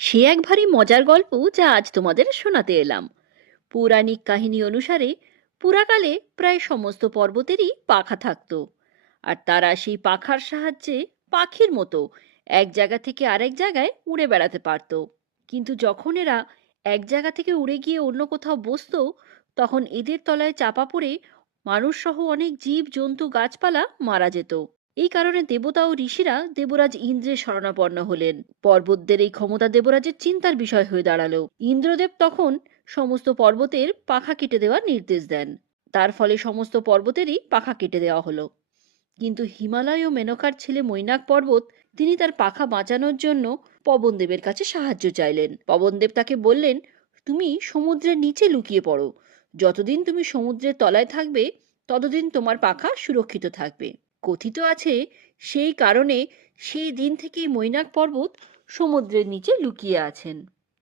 সে এক ভারী মজার গল্প যা আজ তোমাদের শোনাতে এলাম। পৌরাণিক কাহিনী অনুসারে পুরাকালে প্রায় সমস্ত পর্বতেরই পাখা থাকতো, আর তারা সেই পাখার সাহায্যে পাখির মতো এক জায়গা থেকে আরেক জায়গায় উড়ে বেড়াতে পারত। কিন্তু যখন এরা এক জায়গা থেকে উড়ে গিয়ে অন্য কোথাও বসতো, তখন এদের তলায় চাপা পড়ে মানুষ সহ অনেক জীব জন্তু গাছপালা মারা যেত। এই কারণে দেবতা ও ঋষিরা দেবরাজ ইন্দ্রের শরণাপন্ন হলেন। পর্বতদের এই ক্ষমতা দেবরাজের চিন্তার বিষয় হয়ে দাঁড়ালো। ইন্দ্রদেব তখন সমস্ত পর্বতের পাখা কেটে দেওয়ার নির্দেশ দেন। তার ফলে সমস্ত পর্বতেরই পাখা কেটে দেওয়া হলো। কিন্তু হিমালয় ও মেনকার ছেলে মৈনাক পর্বত, তিনি তার পাখা বাঁচানোর জন্য পবনদেবের কাছে সাহায্য চাইলেন। পবনদেব তাকে বললেন, তুমি সমুদ্রের নিচে লুকিয়ে পড়ো। যতদিন তুমি সমুদ্রের তলায় থাকবে, ততদিন তোমার পাখা সুরক্ষিত থাকবে। কথিত আছে, সেই কারণে সেই দিন থেকেই মৈনাক পর্বত সমুদ্রের নিচে লুকিয়ে আছেন।